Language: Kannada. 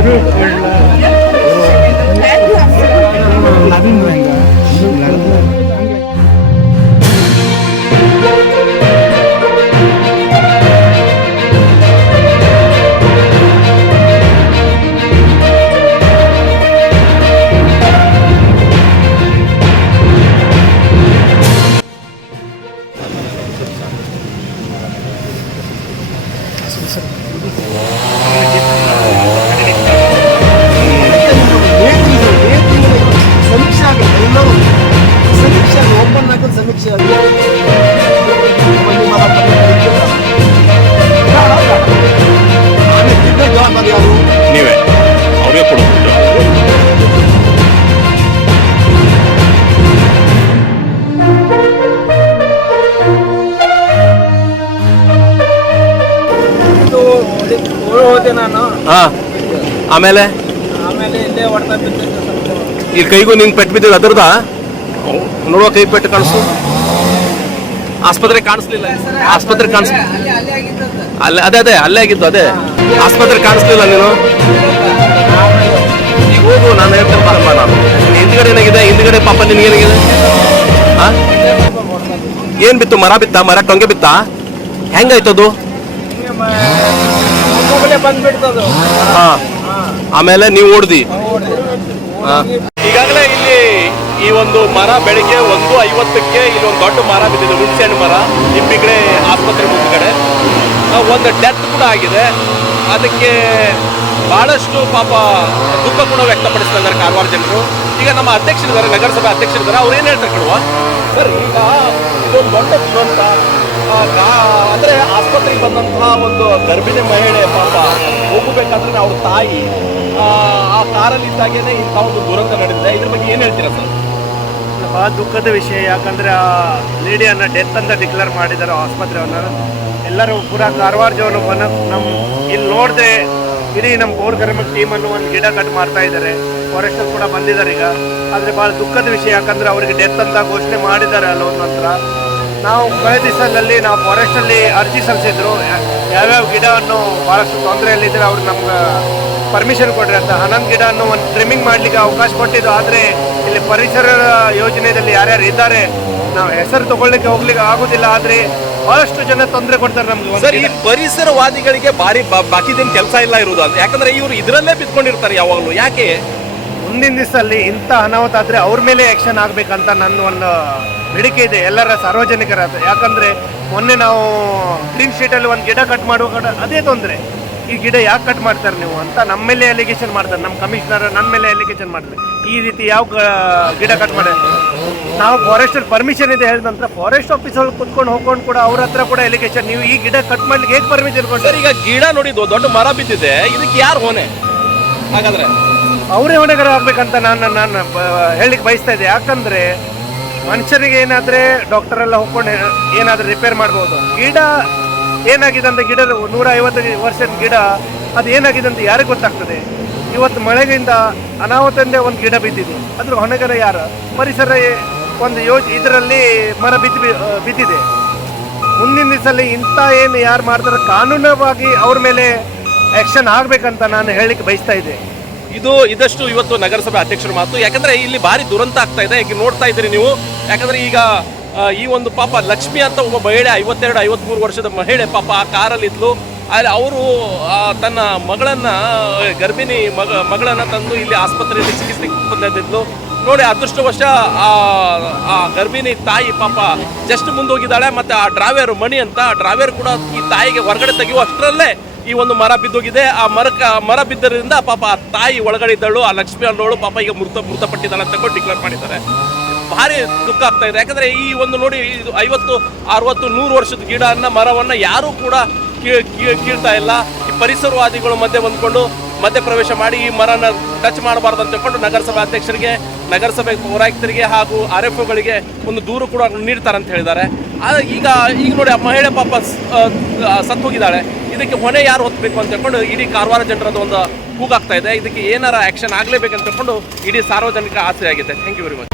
ഒരു നദിന്ന് വേണ്ട ಹಾ. ಆಮೇಲೆ? ಈ ಕೈಗೂ ನಿಂಗೆ ಪೆಟ್ಟು ಬಿದ್ದಿದ್ದು ಅದ್ರದ ನೋಡುವ ಕೈ ಪೆಟ್ಟು ಕಾಣಿಸ್ತು ಆಸ್ಪತ್ರೆ ಕಾಣಿಸ್ಲಿಲ್ಲ ಆಸ್ಪತ್ರೆ ಕಾಣಿಸ್ ಅಲ್ಲಿ, ಅದೇ ಅದೇ, ಅಲ್ಲೇ ಆಗಿದ್ದು, ಅದೇ. ಆಸ್ಪತ್ರೆ ಕಾಣಿಸ್ಲಿಲ್ಲ ನೀನು. ಹೋಗು, ನಾನು ಹೇಳ್ತೇನೆ ಪಾಪ ನಾನು. ಹಿಂದ್ಗಡೆ ಏನಾಗಿದೆ? ಹಿಂದ್ಗಡೆ ಪಾಪ ನಿನಗೇನಾಗಿದೆ ಹಾ? ಏನು ಬಿತ್ತು? ಮರ ಬಿತ್ತ? ಮರ ಟೊಂಗೆ ಬಿತ್ತ? ಹೆಂಗಾಯ್ತು ಹಾ. ಆಮೇಲೆ ನೀವು ಓಡ್ದಿ. ಈಗಾಗಲೇ ಇಲ್ಲಿ ಈ ಒಂದು ಮರ ಬೆಳಿಗ್ಗೆ ಒಂದು ಐವತ್ತಕ್ಕೆ ಇಲ್ಲಿ ಒಂದು ದೊಡ್ಡ ಮರ ಬಿದ್ದಿದೆ ಹುಣಸೆ ಹಣ್ಣು ಮರ. ನಿಂಬಿಗಡೆ ಆಸ್ಪತ್ರೆ ಮುಂದ್ಗಡೆ. ಒಂದು ಡೆತ್ ಕೂಡ ಆಗಿದೆ. ಅದಕ್ಕೆ ಬಹಳಷ್ಟು ಪಾಪ ದುಃಖ ಕೂಡ ವ್ಯಕ್ತಪಡಿಸ್ತಾ ಇದ್ದಾರೆ ಕಾರವಾರ ಜನರು. ಈಗ ನಮ್ಮ ಅಧ್ಯಕ್ಷರಿದ್ದಾರೆ ನಗರಸಭೆ ಅಧ್ಯಕ್ಷರಿದ್ದಾರೆ ಅವ್ರು ಏನು ಹೇಳ್ತಾರೆ ಕೊಡುವ ಸರ್ ಈಗ ಇದೊಂದು ದೊಡ್ಡ ದುರಂತ. ಆಸ್ಪತ್ರೆಗೆ ಬಂದಂತಹ ಒಂದು ಗರ್ಭಿಣಿ ಮಹಿಳೆ ಪಾಪ ಹೋಗಬೇಕಾದ್ರೆ ಅವ್ರ ತಾಯಿ ಆ, ಕಾರಲ್ಲಿ ಇದ್ದಾಗೇನೆ ಇಂಥ ಒಂದು ದುರಂತ ನಡೆದಿದೆ. ಇದ್ರ ಬಗ್ಗೆ ಏನ್ ಹೇಳ್ತೀರಾ ಸರ್? ಬಹಳ ದುಃಖದ ವಿಷಯ. ಯಾಕಂದ್ರೆ ಆ ಲೇಡಿಯನ್ನ ಡೆತ್ ಅಂತ ಡಿಕ್ಲೇರ್ ಮಾಡಿದ್ದಾರೆ ಆಸ್ಪತ್ರೆಯನ್ನ ಎಲ್ಲರೂ ಪೂರಾ ಕಾರವಾರ ಜೋನು ಬನ್ನ ನಮ್ಮ ಇಲ್ಲಿ ನೋಡದೆ ಇಡೀ ನಮ್ಮ ಟೀಮ್ ಟೀಮನ್ನು ಒಂದು ಗಿಡ ಕಟ್ ಮಾಡ್ತಾ ಇದ್ದಾರೆ ಫಾರೆಸ್ಟರ್ ಕೂಡ ಬಂದಿದ್ದಾರೆ ಈಗ. ಆದರೆ ಭಾಳ ದುಃಖದ ವಿಷಯ ಯಾಕಂದ್ರೆ ಅವರಿಗೆ ಡೆತ್ ಅಂತ ಘೋಷಣೆ ಮಾಡಿದ್ದಾರೆ ಅಲ್ಲೊಂದು ನಂತರ. ನಾವು ಕಳೆದ ದಿವಸದಲ್ಲಿ ನಾವು ಫಾರೆಸ್ಟಲ್ಲಿ ಅರ್ಜಿ ಸಲ್ಲಿಸಿದ್ರು. ಯಾವ್ಯಾವ ಗಿಡವನ್ನು ಭಾಳಷ್ಟು ತೊಂದರೆಯಲ್ಲಿದ್ದರೆ ಅವ್ರು ನಮ್ಗೆ ಪರ್ಮಿಷನ್ ಕೊಡ್ರಿ ಅಂತ. ಹನ್ನೊಂದು ಗಿಡವನ್ನು ಒಂದು ಟ್ರಿಮ್ಮಿಂಗ್ ಮಾಡ್ಲಿಕ್ಕೆ ಅವಕಾಶ ಕೊಟ್ಟಿದ್ದು. ಆದರೆ ಇಲ್ಲಿ ಪರಿಸರ ಯೋಜನೆಯಲ್ಲಿ ಯಾರ್ಯಾರು ಇದ್ದಾರೆ ನಾವು ಹೆಸರು ತಗೊಳ್ಳಿಕ್ಕೆ ಹೋಗ್ಲಿಕ್ಕೆ ಆಗುದಿಲ್ಲ. ಆದರೆ ಬಹಳಷ್ಟು ಜನ ತೊಂದರೆ ಕೊಡ್ತಾರೆ ನಮ್ಗೆ ಸರ್ ಈ ಪರಿಸರವಾದಿಗಳಿಗೆ ಭಾರಿ ಬಾ- ಬಾಕಿದೇನು ಕೆಲಸ ಇಲ್ಲ ಇರುವುದು ಯಾಕಂದ್ರೆ ಇವರು ಇದರಲ್ಲೇ ಬಿದ್ಕೊಂಡಿರ್ತಾರೆ ಯಾವಾಗಲೂ. ಯಾಕೆ? ಮುಂದಿನ ದಿವಸದಲ್ಲಿ ಇಂಥ ಅನಾಹುತ ಆದರೆ ಅವ್ರ ಮೇಲೆ ಆ್ಯಕ್ಷನ್ ಆಗಬೇಕಂತ ನನ್ನ ಒಂದು ಬೇಡಿಕೆ ಇದೆ. ಎಲ್ಲರ ಸಾರ್ವಜನಿಕರ ಯಾಕಂದರೆ ಮೊನ್ನೆ ನಾವು ಗ್ರೀನ್ ಶೀಟಲ್ಲಿ ಒಂದು ಗಿಡ ಕಟ್ ಮಾಡುವಾಗ ಅದೇ ತೊಂದರೆ. ಈ ಗಿಡ ಯಾಕೆ ಕಟ್ ಮಾಡ್ತಾರೆ ನೀವು ಅಂತ ನಮ್ಮ ಮೇಲೆ ಅಲಿಗೇಷನ್ ಮಾಡ್ತಾರೆ. ನಮ್ಮ ಕಮಿಷನರ್ ನನ್ನ ಮೇಲೆ ಅಲಿಗೇಷನ್ ಮಾಡ್ತಾರೆ. ಈ ರೀತಿ ಯಾವ ಗಿಡ ಕಟ್ ಮಾಡಿ, ನಾವು ಫಾರೆಸ್ಟರ್ ಪರ್ಮಿಷನ್ ಇದೆ ಹೇಳಿದ ನಂತರ ಫಾರೆಸ್ಟ್ ಆಫೀಸ್ ಒಳಗೆ ಕುತ್ಕೊಂಡು ಹೋಗ್ಕೊಂಡು ಕೂಡ ಅವ್ರ ಹತ್ರ ಕೂಡ ಎಲಿಗೇಷನ್ ನೀವು ಈ ಗಿಡ ಕಟ್ ಮಾಡ್ಲಿಕ್ಕೆ ಹೇಗೆ ಪರ್ಮಿಷನ್ ಕೊಡ್ತಾರೆ? ಈಗ ಗಿಡ ನೋಡಿದ್ದು ದೊಡ್ಡ ಮರ ಬಿದ್ದಿದೆ. ಇದಕ್ಕೆ ಯಾರು ಹೊಣೆ? ಹಾಗಾದ್ರೆ ಅವರೇ ಹೊಣೆಗಾರ ಆಗ್ಬೇಕಂತ ನಾನು ನಾನು ಹೇಳಲಿಕ್ಕೆ ಬಯಸ್ತಾ ಇದ್ದೆ. ಯಾಕಂದ್ರೆ ಮನುಷ್ಯರಿಗೆ ಏನಾದ್ರೆ ಡಾಕ್ಟರ್ ಎಲ್ಲ ಹೋಗ್ಕೊಂಡು ಏನಾದ್ರೆ ರಿಪೇರ್ ಮಾಡ್ಬೋದು. ಗಿಡ ಏನಾಗಿದೆ ಅಂತ ಗಿಡ ನೂರ ವರ್ಷದ ಗಿಡ, ಅದು ಏನಾಗಿದೆ ಅಂತ ಯಾರಿಗೆ ಗೊತ್ತಾಗ್ತದೆ? ಇವತ್ತು ಮಳೆಗಿಂದ ಅನಾಹುತದಿಂದ ಒಂದು ಗಿಡ ಬಿದ್ದಿದೆ. ಅದ್ರ ಹೊಣೆಗಾರ ಯಾರು? ಪರಿಸರ ಒಂದು ಯೋಜ, ಇದರಲ್ಲಿ ಮರ ಬಿದ್ದು ಬಿದ್ದಿದೆ. ಮುಂದಿನ ದಿವಸಲ್ಲಿ ಇಂಥ ಏನು ಯಾರು ಮಾಡ್ತಾರೆ? ಕಾನೂನವಾಗಿ ಅವ್ರ ಮೇಲೆ ಆ್ಯಕ್ಷನ್ ಆಗಬೇಕಂತ ನಾನು ಹೇಳಲಿಕ್ಕೆ ಬಯಸ್ತಾ ಇದ್ದೆ. ಇದು ಇದಷ್ಟು ಇವತ್ತು ನಗರಸಭೆ ಅಧ್ಯಕ್ಷರ ಮಾತು. ಯಾಕಂದ್ರೆ ಇಲ್ಲಿ ಭಾರಿ ದುರಂತ ಆಗ್ತಾ ಇದೆ. ಈಗ ನೋಡ್ತಾ ಇದ್ದೀರಿ ನೀವು. ಯಾಕಂದ್ರೆ ಈಗ ಈ ಒಂದು ಪಾಪ ಲಕ್ಷ್ಮಿ ಅಂತ ಒಬ್ಬ ಮಹಿಳೆ, ಐವತ್ತೆರಡು, ಐವತ್ಮೂರು ವರ್ಷದ ಮಹಿಳೆ ಪಾಪ ಆ ಕಾರಲ್ಲಿ ಇದ್ಲು. ಅಲ್ಲಿ ಅವರು ತನ್ನ ಮಗಳನ್ನ ಗರ್ಭಿಣಿ ಮಗ, ಮಗಳನ್ನ ತಂದು ಇಲ್ಲಿ ಆಸ್ಪತ್ರೆಯಲ್ಲಿ ಚಿಕಿತ್ಸೆ ಬಂದಿದ್ಲು ನೋಡಿ, ಅದೃಷ್ಟವಶ, ಆ ಗರ್ಭಿಣಿ ತಾಯಿ ಪಾಪ ಜಸ್ಟ್ ಮುಂದೋಗಿದ್ದಾಳೆ. ಮತ್ತೆ ಆ ಡ್ರಾವೇರ್ ಮಣಿ ಅಂತ, ಆ ಡ್ರಾವೇರ್ ಕೂಡ ಈ ತಾಯಿಗೆ ಹೊರಗಡೆ ತೆಗೆಯುವ ಅಷ್ಟರಲ್ಲೇ ಈ ಒಂದು ಮರ ಬಿದ್ದೋಗಿದೆ. ಆ ಆ ಮರ ಬಿದ್ದರಿಂದ ಪಾಪ ಆ ತಾಯಿ ಒಳಗಡೆ ಇದ್ದಳು. ಆ ಲಕ್ಷ್ಮಿ ಅನ್ನೋಳು ಪಾಪ ಈಗ ಮೃತ, ಮೃತಪಟ್ಟಿದ್ದಾಳೆ ಅಂತ ಡಿಕ್ಲೇರ್ ಮಾಡಿದ್ದಾರೆ. ಭಾರಿ ದುಃಖ ಆಗ್ತಾ ಇದೆ. ಯಾಕಂದ್ರೆ ಈ ಒಂದು ನೋಡಿ, ಇದು ಐವತ್ತು, ಅರವತ್ತು, ನೂರು ವರ್ಷದ ಗಿಡವನ್ನು ಮರವನ್ನ ಯಾರೂ ಕೂಡ ಕೀಳ್ತಾ ಇಲ್ಲ. ಈ ಪರಿಸರವಾದಿಗಳು ಮಧ್ಯೆ ಬಂದ್ಕೊಂಡು ಮಧ್ಯ ಪ್ರವೇಶ ಮಾಡಿ ಈ ಮರನ ಟಚ್ ಮಾಡಬಾರ್ದು ಅಂತ ತಿಳ್ಕೊಂಡು ನಗರಸಭೆ ಅಧ್ಯಕ್ಷರಿಗೆ, ನಗರಸಭೆ ಪೌರಾಯುಕ್ತರಿಗೆ ಹಾಗೂ ಆರ್ ಎಫ್ ಒಗಳಿಗೆ ಒಂದು ದೂರು ಕೂಡ ನೀಡ್ತಾರೆ ಅಂತ ಹೇಳಿದ್ದಾರೆ. ಈಗ ಈಗ ನೋಡಿ ಆ ಮಹಿಳೆ ಪಾಪ ಸತ್ತು ಹೋಗಿದ್ದಾಳೆ ಇದಕ್ಕೆ ಹೊಣೆ ಯಾರು ಹೊತ್ತಬೇಕು ಅಂತ ಹೇಳ್ಕೊಂಡು ಇಡೀ ಕಾರವಾರ ಜನರದ ಒಂದು ಕೂಗಾಗ್ತಾ ಇದೆ. ಇದಕ್ಕೆ ಏನಾರ ಆಕ್ಷನ್ ಆಗಲೇಬೇಕಂತ ತಿಳ್ಕೊಂಡು ಇಡೀ ಸಾರ್ವಜನಿಕ ಆಸೆ ಆಗಿದೆ ಥ್ಯಾಂಕ್ ಯು ವೆರಿ ಮಚ್